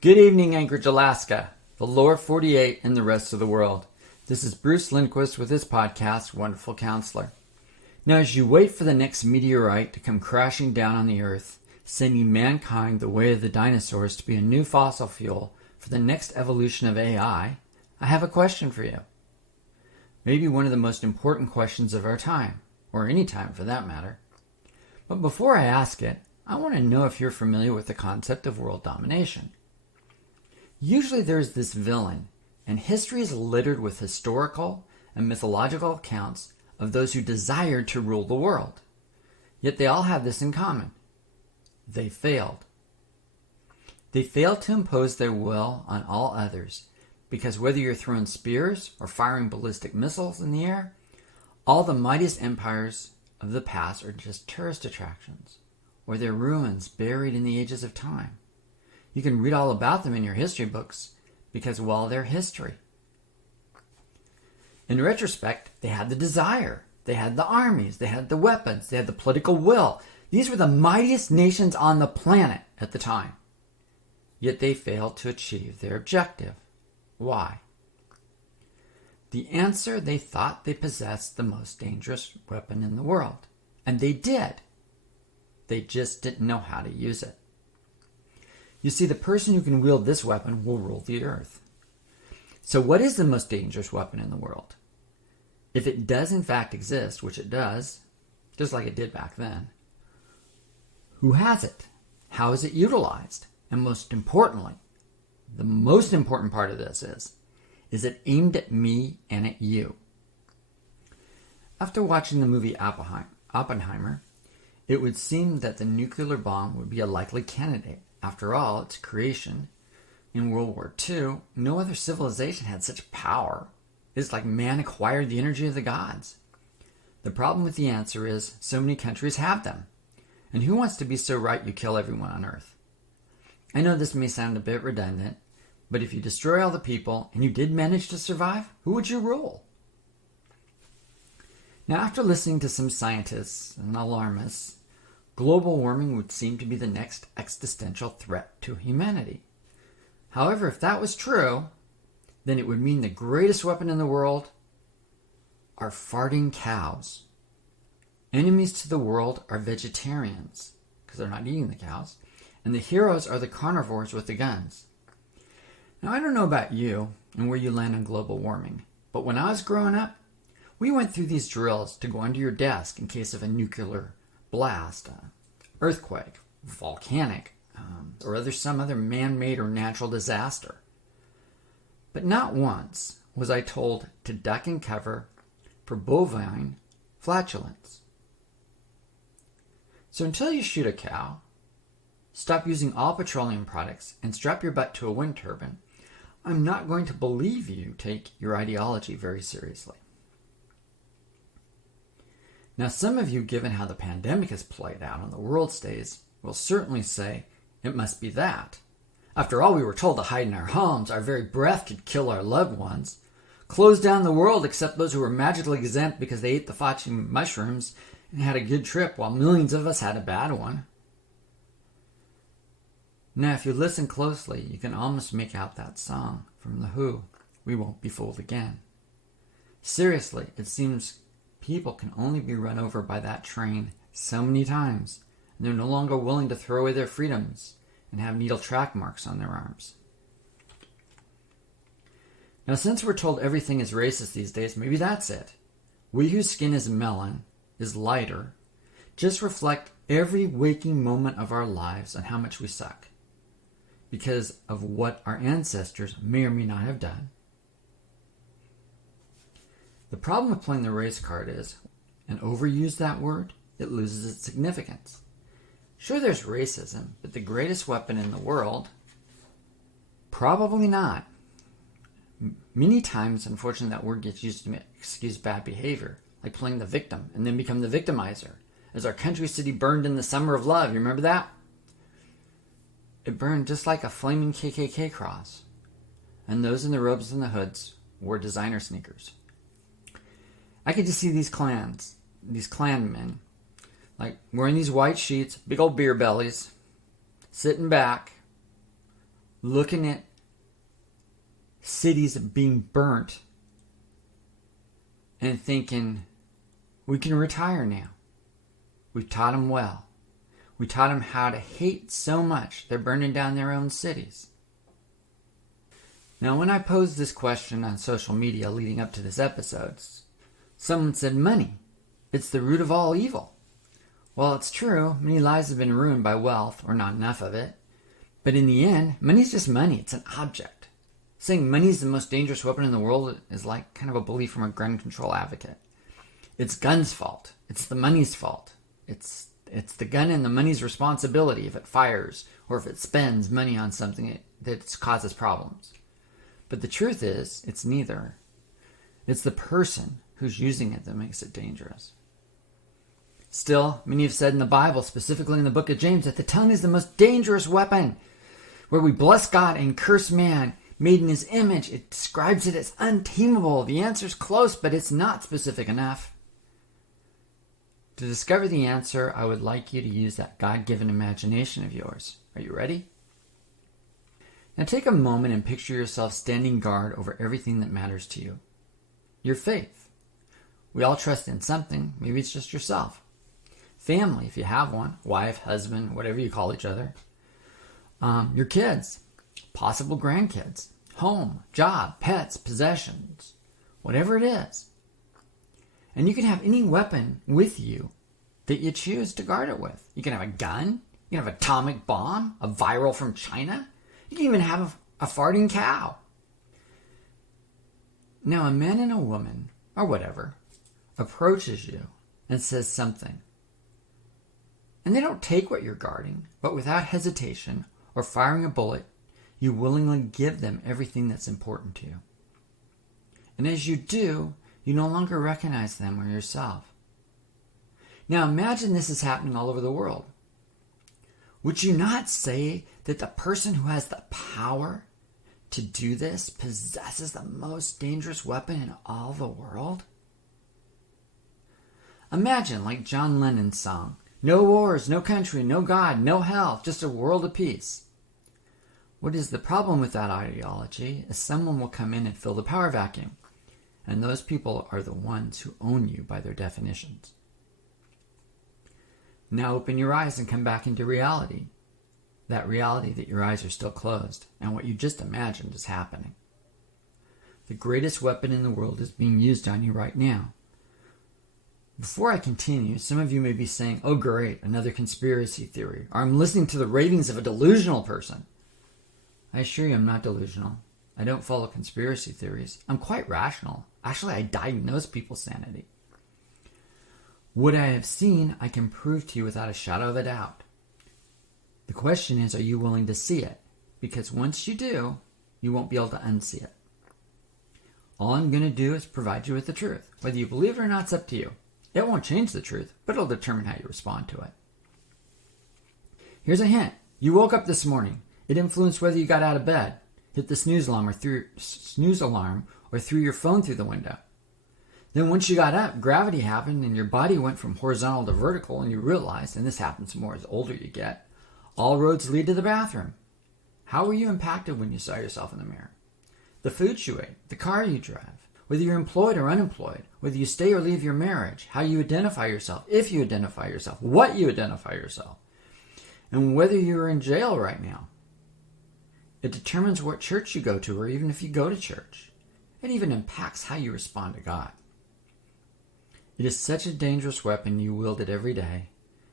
Good evening, Anchorage, Alaska, the lower 48, and the rest of the world. This is Bruce Lindquist with his podcast, Wonderful Counselor. Now, as you wait for the next meteorite to come crashing down on the Earth, sending mankind the way of the dinosaurs to be a new fossil fuel for the next evolution of AI, I have a question for you. Maybe one of the most important questions of our time, or any time for that matter. But before I ask it, I want to know if you're familiar with the concept of world domination. Usually there's this villain, and history is littered with historical and mythological accounts of those who desired to rule the world. Yet they all have this in common. They failed. They failed to impose their will on all others, because whether you're throwing spears or firing ballistic missiles in the air, all the mightiest empires of the past are just tourist attractions, or their ruins buried in the ages of time. You can read all about them in your history books because, well, they're history. In retrospect, they had the desire, they had the armies, they had the weapons, they had the political will. These were the mightiest nations on the planet at the time. Yet they failed to achieve their objective. Why? The answer: they thought they possessed the most dangerous weapon in the world. And they did. They just didn't know how to use it. You see, the person who can wield this weapon will rule the earth. So what is the most dangerous weapon in the world? If it does in fact exist, which it does, just like it did back then, who has it? How is it utilized? And most importantly, the most important part of this is it aimed at me and at you? After watching the movie Oppenheimer, it would seem that the nuclear bomb would be a likely candidate. After all, its creation in World War II, no other civilization had such power. It's like man acquired the energy of the gods. The problem with the answer is so many countries have them. And who wants to be so right you kill everyone on Earth? I know this may sound a bit redundant, but if you destroy all the people and you did manage to survive, who would you rule? Now, after listening to some scientists and alarmists, global warming would seem to be the next existential threat to humanity. However, if that was true, then it would mean the greatest weapon in the world are farting cows. Enemies to the world are vegetarians, because they're not eating the cows, and the heroes are the carnivores with the guns. Now, I don't know about you and where you land on global warming, but when I was growing up, we went through these drills to go under your desk in case of a nuclear blast, earthquake, volcanic, or some other man-made or natural disaster. But not once was I told to duck and cover for bovine flatulence. So until you shoot a cow, stop using all petroleum products, and strap your butt to a wind turbine, I'm not going to believe you take your ideology very seriously. Now, some of you, given how the pandemic has played out on the world stage, will certainly say it must be that. After all, we were told to hide in our homes. Our very breath could kill our loved ones. Close down the world except those who were magically exempt because they ate the Fachi mushrooms and had a good trip, while millions of us had a bad one. Now, if you listen closely, you can almost make out that song from The Who, "We Won't Be Fooled Again." Seriously, it seems people can only be run over by that train so many times, and they're no longer willing to throw away their freedoms and have needle track marks on their arms. Now, since we're told everything is racist these days, maybe that's it. We whose skin is melon, is lighter, just reflect every waking moment of our lives on how much we suck because of what our ancestors may or may not have done. The problem with playing the race card is, and overuse that word, it loses its significance. Sure, there's racism, but the greatest weapon in the world? Probably not. Many times, unfortunately, that word gets used to excuse bad behavior, like playing the victim and then become the victimizer. As our country city burned in the summer of love, you remember that? It burned just like a flaming KKK cross. And those in the robes and the hoods wore designer sneakers. I could just see these clanmen, like wearing these white sheets, big old beer bellies, sitting back, looking at cities being burnt and thinking, we can retire now. We taught them well. We taught them how to hate so much they're burning down their own cities. Now, when I posed this question on social media leading up to this episode, someone said, money. It's the root of all evil. Well, it's true. Many lives have been ruined by wealth, or not enough of it. But in the end, money's just money. It's an object. Saying money's the most dangerous weapon in the world is like kind of a belief from a gun control advocate. It's gun's fault. It's the money's fault. It's the gun and the money's responsibility if it fires or if it spends money on something that causes problems. But the truth is, it's neither. It's the person who's using it that makes it dangerous. Still, many have said in the Bible, specifically in the book of James, that the tongue is the most dangerous weapon. Where we bless God and curse man, made in his image, it describes it as untamable. The answer's close, but it's not specific enough. To discover the answer, I would like you to use that God-given imagination of yours. Are you ready? Now take a moment and picture yourself standing guard over everything that matters to you. Your faith. We all trust in something. Maybe it's just yourself. Family, if you have one. Wife, husband, whatever you call each other. Your kids. Possible grandkids. Home, job, pets, possessions. Whatever it is. And you can have any weapon with you that you choose to guard it with. You can have a gun. You can have an atomic bomb. A viral from China. You can even have a farting cow. Now, a man and a woman, or whatever, approaches you and says something. And they don't take what you're guarding, but without hesitation or firing a bullet, you willingly give them everything that's important to you. And as you do, you no longer recognize them or yourself. Now imagine this is happening all over the world. Would you not say that the person who has the power to do this possesses the most dangerous weapon in all the world? Imagine, like John Lennon's song, no wars, no country, no God, no hell, just a world of peace. What is the problem with that ideology is someone will come in and fill the power vacuum. And those people are the ones who own you by their definitions. Now open your eyes and come back into reality. That reality that your eyes are still closed and what you just imagined is happening. The greatest weapon in the world is being used on you right now. Before I continue, some of you may be saying, oh great, another conspiracy theory, or I'm listening to the ravings of a delusional person. I assure you I'm not delusional. I don't follow conspiracy theories. I'm quite rational. Actually, I diagnose people's sanity. What I have seen, I can prove to you without a shadow of a doubt. The question is, are you willing to see it? Because once you do, you won't be able to unsee it. All I'm going to do is provide you with the truth. Whether you believe it or not, it's up to you. It won't change the truth, but it'll determine how you respond to it. Here's a hint. You woke up this morning. It influenced whether you got out of bed, hit the snooze alarm, or threw your phone through the window. Then once you got up, gravity happened and your body went from horizontal to vertical, and you realized, and this happens more as older you get, all roads lead to the bathroom. How were you impacted when you saw yourself in the mirror? The food you ate, the car you drive, whether you're employed or unemployed, whether you stay or leave your marriage, how you identify yourself, if you identify yourself, what you identify yourself, and whether you're in jail right now. It determines what church you go to, or even if you go to church. It even impacts how you respond to God. It is such a dangerous weapon you wield it every day,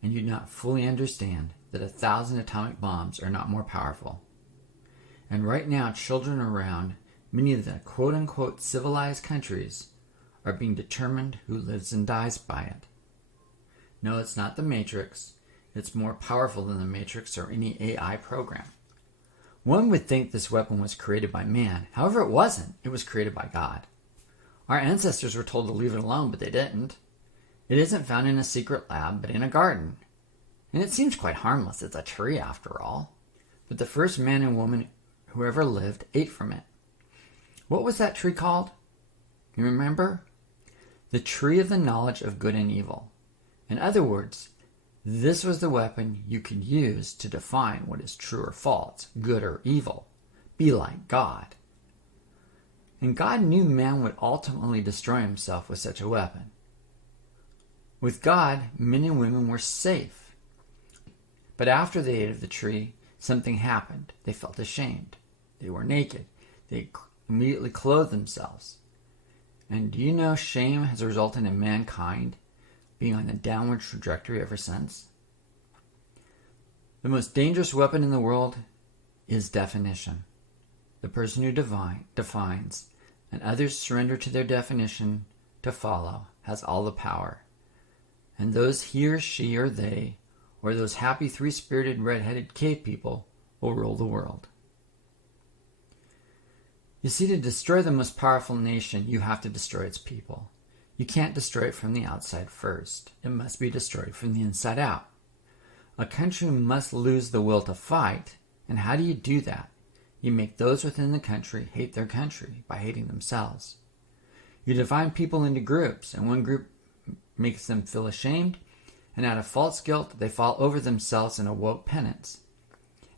and you do not fully understand that 1,000 atomic bombs are not more powerful. And right now, children around many of the quote-unquote civilized countries are being determined who lives and dies by it. No, it's not the Matrix. It's more powerful than the Matrix or any AI program. One would think this weapon was created by man. However, it wasn't. It was created by God. Our ancestors were told to leave it alone, but they didn't. It isn't found in a secret lab, but in a garden. And it seems quite harmless. It's a tree, after all. But the first man and woman who ever lived ate from it. What was that tree called? You remember? The tree of the knowledge of good and evil. In other words, this was the weapon you could use to define what is true or false, good or evil. be like God. And God knew man would ultimately destroy himself with such a weapon. With God, men and women were safe. But after they ate of the tree, something happened. They felt ashamed. They were naked. They immediately clothed themselves. And do you know shame has resulted in mankind being on a downward trajectory ever since? The most dangerous weapon in the world is definition. The person who defines and others surrender to their definition to follow has all the power. And those he or she or they, or those happy three-spirited red-headed cave people, will rule the world. You see, to destroy the most powerful nation, you have to destroy its people. You can't destroy it from the outside first. It must be destroyed from the inside out. A country must lose the will to fight, and how do you do that? You make those within the country hate their country by hating themselves. You divide people into groups, and one group makes them feel ashamed, and out of false guilt, they fall over themselves in a woke penance.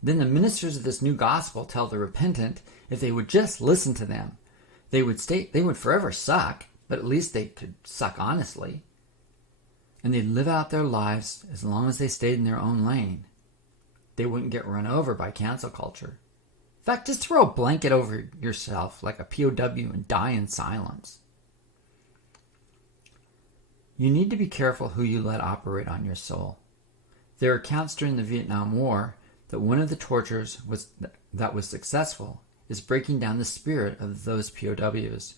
Then the ministers of this new gospel tell the repentant if they would just listen to them, they would forever suck, but at least they could suck honestly. And they'd live out their lives as long as they stayed in their own lane. They wouldn't get run over by cancel culture. In fact, just throw a blanket over yourself like a POW and die in silence. You need to be careful who you let operate on your soul. There are accounts during the Vietnam War that one of the tortures that was successful is breaking down the spirit of those POWs.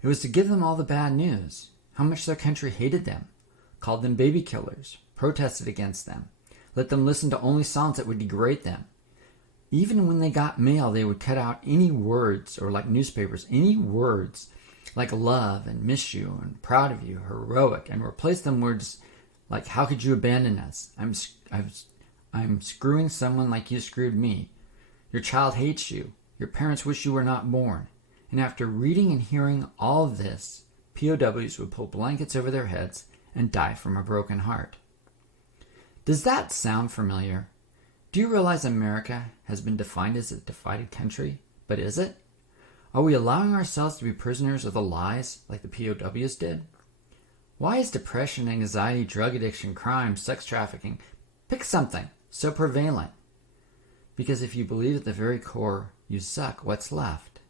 It was to give them all the bad news, how much their country hated them, called them baby killers, protested against them, let them listen to only songs that would degrade them. Even when they got mail, they would cut out any words, or like newspapers, any words like love and miss you and proud of you, heroic, and replace them words like how could you abandon us? I'm screwing someone like you screwed me. Your child hates you. Your parents wish you were not born. And after reading and hearing all of this, POWs would pull blankets over their heads and die from a broken heart. Does that sound familiar? Do you realize America has been defined as a divided country? But is it? Are we allowing ourselves to be prisoners of the lies like the POWs did? Why is depression, anxiety, drug addiction, crime, sex trafficking, pick something, so prevalent? Because if you believe at the very core you suck, what's left?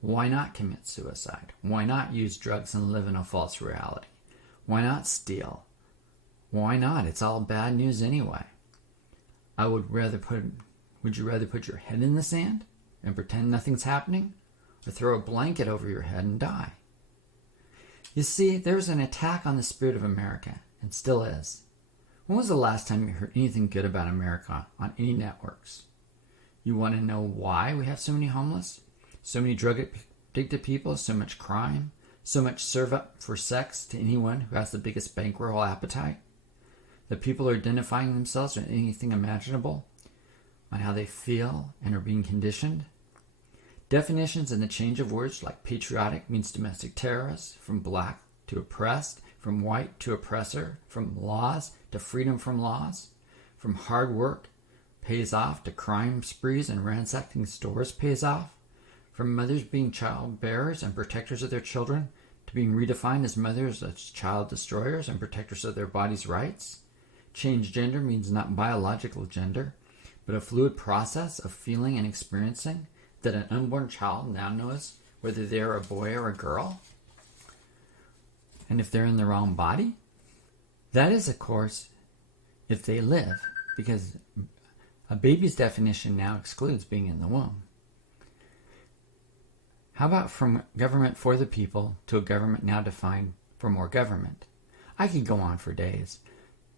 Why not commit suicide? Why not use drugs and live in a false reality? Why not steal? Why not? It's all bad news anyway. Would you rather put your head in the sand and pretend nothing's happening, or throw a blanket over your head and die? You see, there's an attack on the spirit of America, and still is. When was the last time you heard anything good about America on any networks? You want to know why we have so many homeless, so many drug-addicted people, so much crime, so much serve up for sex to anyone who has the biggest bankroll appetite? The people are identifying themselves with anything imaginable on how they feel and are being conditioned. Definitions and the change of words like patriotic means domestic terrorist, from black to oppressed, from white to oppressor, from laws to freedom from laws, from hard work pays off to crime sprees and ransacking stores pays off, from mothers being child bearers and protectors of their children to being redefined as mothers as child destroyers and protectors of their bodies' rights. Change gender means not biological gender, but a fluid process of feeling and experiencing that an unborn child now knows whether they're a boy or a girl, and if they're in the wrong body. That is, of course, if they live, because a baby's definition now excludes being in the womb. How about from government for the people to a government now defined for more government? I could go on for days.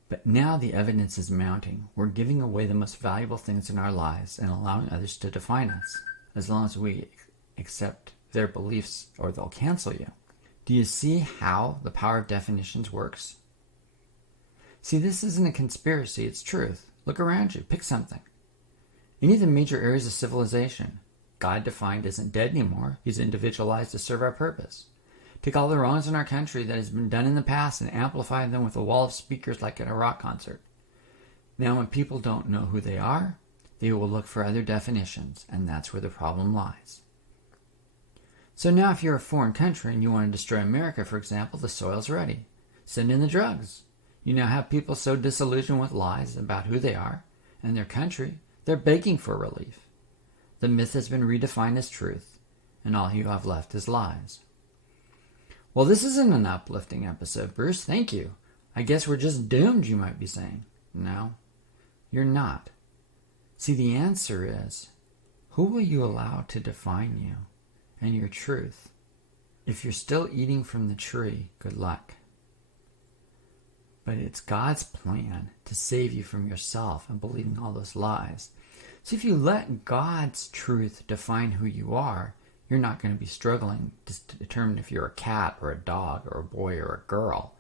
But now the evidence is mounting. We're giving away the most valuable things in our lives and allowing others to define us, as long as we accept their beliefs or they'll cancel you. Do you see how the power of definitions works? See, this isn't a conspiracy, it's truth. Look around you, pick something. Any of the major areas of civilization, God defined isn't dead anymore. He's individualized to serve our purpose. Take all the wrongs in our country that has been done in the past and amplify them with a wall of speakers like at a rock concert. Now when people don't know who they are, they will look for other definitions, and that's where the problem lies. So now if you're a foreign country and you want to destroy America, for example, the soil's ready. Send in the drugs. You now have people so disillusioned with lies about who they are and their country, they're begging for relief. The myth has been redefined as truth, and all you have left is lies. Well, this isn't an uplifting episode, Bruce. Thank you. I guess we're just doomed, you might be saying. No, you're not. See, the answer is, who will you allow to define you and your truth? If you're still eating from the tree, good luck. But it's God's plan to save you from yourself and believing all those lies. So if you let God's truth define who you are, you're not going to be struggling to determine if you're a cat or a dog or a boy or a girl.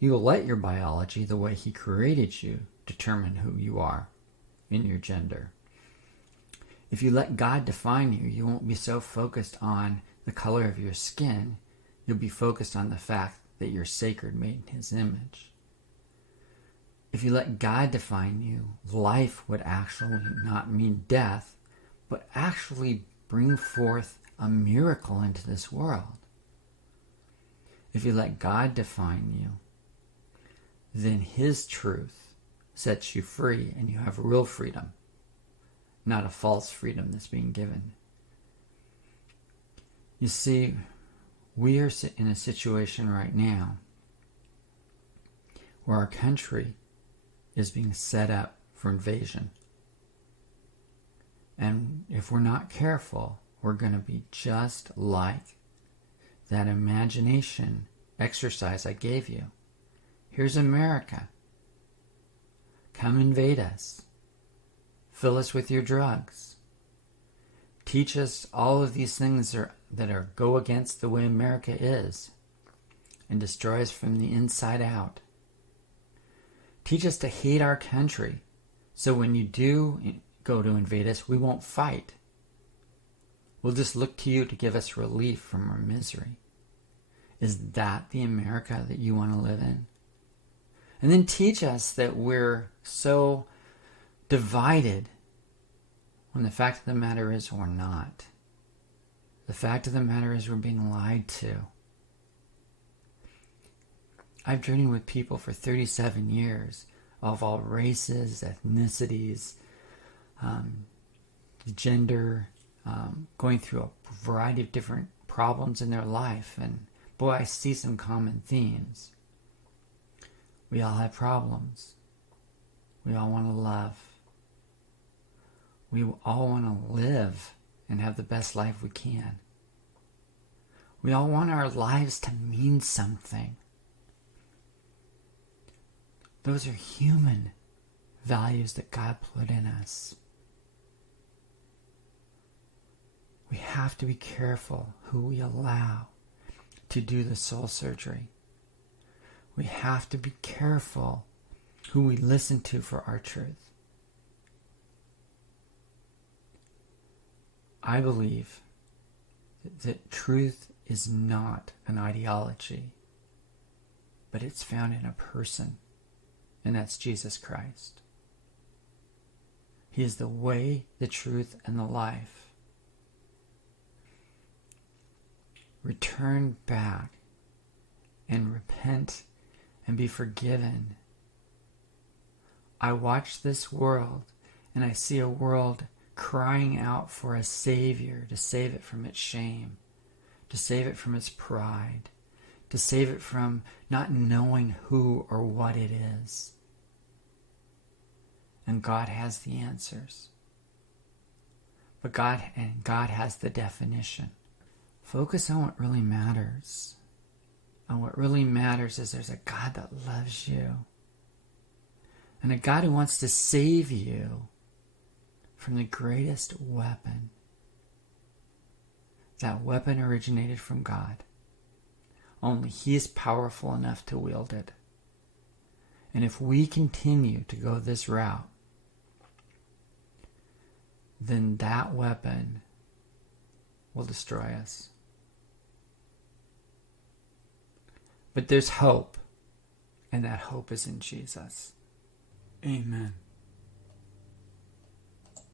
You will let your biology, the way He created you, determine who you are in your gender. If you let God define you, you won't be so focused on the color of your skin. You'll be focused on the fact that you're sacred, made in His image. If you let God define you, life would actually not mean death, but actually bring forth a miracle into this world. If you let God define you, then His truth sets you free and you have real freedom, not a false freedom that's being given. You see, we are in a situation right now where our country is being set up for invasion. And if we're not careful, we're going to be just like that imagination exercise I gave you. Here's America. Come invade us. Fill us with your drugs. Teach us all of these things that go against the way America is and destroy us from the inside out. Teach us to hate our country, so when you do go to invade us, we won't fight. We'll just look to you to give us relief from our misery. Is that the America that you want to live in? And then teach us that we're so divided when the fact of the matter is we're not. The fact of the matter is we're being lied to. I've journeyed with people for 37 years of all races, ethnicities, gender, going through a variety of different problems in their life. And boy, I see some common themes. We all have problems. We all want to love. We all want to live and have the best life we can. We all want our lives to mean something. Those are human values that God put in us. We have to be careful who we allow to do the soul surgery. We have to be careful who we listen to for our truth. I believe that truth is not an ideology, but it's found in a person. And that's Jesus Christ. He is the way, the truth, and the life. Return back and repent and be forgiven. I watch this world and I see a world crying out for a Savior to save it from its shame, to save it from its pride, to save it from not knowing who or what it is. And God has the answers. But God has the definition. Focus on what really matters. And what really matters is there's a God that loves you. And a God who wants to save you from the greatest weapon. That weapon originated from God. Only He is powerful enough to wield it. And if we continue to go this route, then that weapon will destroy us. But there's hope, and that hope is in Jesus. Amen.